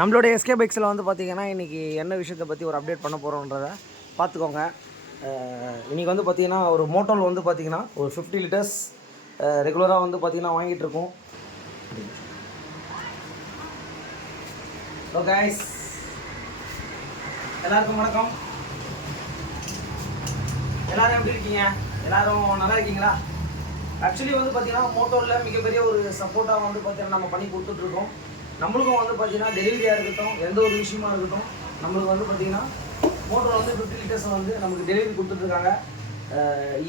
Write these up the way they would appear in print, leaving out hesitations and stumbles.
நம்மளோட எஸ்கே பைக்ஸில் வந்து பார்த்திங்கன்னா இன்றைக்கி என்ன விஷயத்தை பற்றி ஒரு அப்டேட் பண்ண போகிறோன்றதை பார்த்துக்கோங்க. இன்றைக்கி வந்து பார்த்திங்கன்னா ஒரு மோட்டோவில் வந்து பார்த்திங்கன்னா ஒரு 50 லிட்டர்ஸ் ரெகுலராக வந்து பார்த்திங்கன்னா வாங்கிட்டுருக்கோம். ஹலோ கைஸ், எல்லாருக்கும் வணக்கம். எல்லோரும் எப்படி இருக்கீங்க? எல்லோரும் நல்லா இருக்கீங்களா? ஆக்சுவலி வந்து பார்த்திங்கன்னா மோட்டோவில் மிகப்பெரிய ஒரு சப்போர்ட்டாக வந்து பார்த்திங்கன்னா நம்ம பண்ணி கொடுத்துட்ருக்கோம். நம்மளுக்கும் வந்து பார்த்திங்கன்னா டெலிவரியாக இருக்கட்டும், எந்த ஒரு விஷயமா இருக்கட்டும், நம்மளுக்கு வந்து பார்த்திங்கன்னா மோட்டோவில் வந்து 50 லிட்டர்ஸ் வந்து நமக்கு டெலிவரி கொடுத்துட்ருக்காங்க.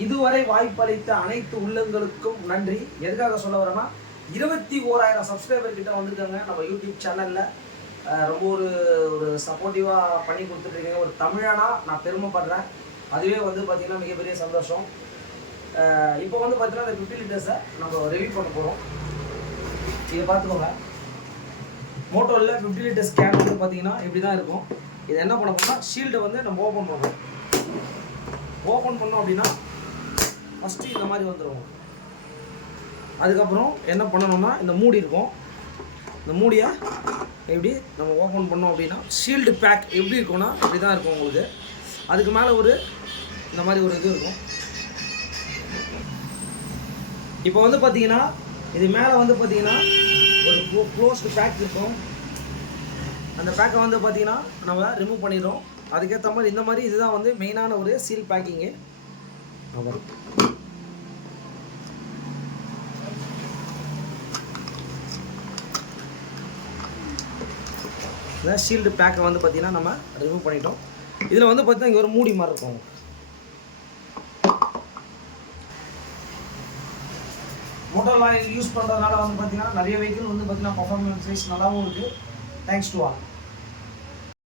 இதுவரை வாய்ப்பளித்த அனைத்து உள்ளங்களுக்கும் நன்றி. எதுக்காக சொல்ல வரேன்னா 21,000 சப்ஸ்கிரைபர் கிட்ட வந்துருக்காங்க நம்ம யூடியூப் சேனலில். ரொம்ப ஒரு சப்போர்ட்டிவாக பண்ணி கொடுத்துட்ருக்கீங்க. ஒரு தமிழனா நான் பெருமைப்படுறேன். அதுவே வந்து பார்த்திங்கன்னா மிகப்பெரிய சந்தோஷம். இப்போ வந்து பார்த்திங்கன்னா இந்த 50 லிட்டர்ஸை நம்ம ரிவ்யூ பண்ண போகிறோம். இதை பார்த்துக்கோங்க. மோட்டோவில் 50 லிட்டர்ஸ் கேன் வந்து பார்த்திங்கன்னா இப்படி தான் இருக்கும். இதை என்ன பண்ண போனால் ஷீல்டை வந்து நம்ம ஓப்பன் பண்ணுறோம். ஓப்பன் பண்ணோம் அப்படின்னா ஃபஸ்ட்டு இந்த மாதிரி வந்துடும். அதுக்கப்புறம் என்ன பண்ணணும்னா இந்த மூடி இருக்கும். இந்த மூடியை எப்படி நம்ம ஓப்பன் பண்ணோம் அப்படின்னா ஷீல்டு பேக் எப்படி இருக்கும்னா இப்படி தான் இருக்கும் உங்களுக்கு. அதுக்கு மேலே இந்த மாதிரி ஒரு இது இருக்கும். இப்போ வந்து பார்த்திங்கன்னா இது மேலே வந்து பார்த்திங்கன்னா ஒரு க்ளோஸ்டு பேக் இருக்கும். அந்த பேக்கை வந்து பார்த்திங்கன்னா நம்ம ரிமூவ் பண்ணிடுறோம். அதுக்கேற்ற மாதிரி இந்த மாதிரி இதுதான் வந்து மெயினான ஒரு சீல் பேக்கிங்கு. இந்த ஷீல்டு பேக்கை வந்து பார்த்திங்கன்னா நம்ம ரிமூவ் பண்ணிட்டோம். இதில் வந்து பார்த்திங்கன்னா இங்கே ஒரு மூடி மாதிரி இருக்கும். மோட்டோவில் யூஸ் பண்ணுறதுனால வந்து பார்த்திங்கன்னா நிறைய வெஹிக்கிள் வந்து பார்த்திங்கன்னா பர்ஃபார்மன்ஸ் வைஸ் நல்லாவும் இருக்குது. Thanks to all.